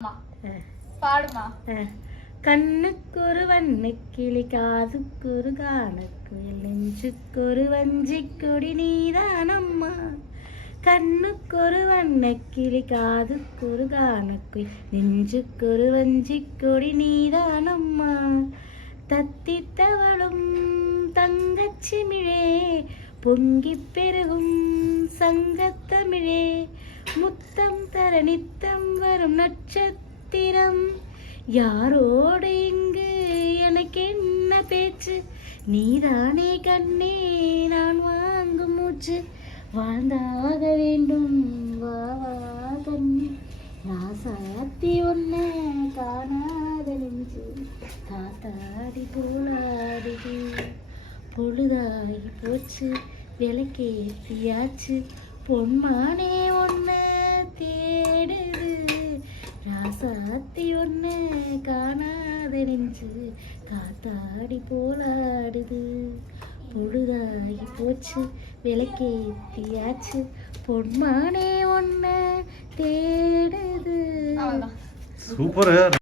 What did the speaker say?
பாடுமா. கண்ணுக்கொரு வண்ணக்கிளி காதுக்கொரு கானக்குயில் நெஞ்சுக்கொரு வஞ்சிக் கொடி நீதானம்மா. கண்ணுக்கொரு வண்ணக்கிளி காதுக்கொரு கானக்குயில் நெஞ்சுக்கொரு வஞ்சிக் கொடி நீதானம்மா. தத்தித்தவளும் தங்கச்சிமிழே பொங்கிப் பெருகும் சங்கத்தமிழே. முத்தம் தர நித்தம் வரும் நட்சத்திரம். யாரோடு இங்கு எனக்கு என்ன பேச்சு? நீதானே கண்ணே நான் வாங்கும் மூச்சு. வாழ்ந்தாக வேண்டும் வா வா கண்ணே. ராசாத்தி ஒன்ன காணாத நெஞ்சு காத்தாடி போலாடுது. பொழுதாகி போச்சு விளக்கேத்தியாச்சு பொன்மானே ஒன்ன தேடுது. ராசாத்தி ஒன்ன காணாத நெஞ்சு காத்தாடி போலாடுது. பொழுதாகி போச்சு விளக்கேத்தியாச்சு பொன்மானே ஒன்ன தேடுது. சூப்பர்.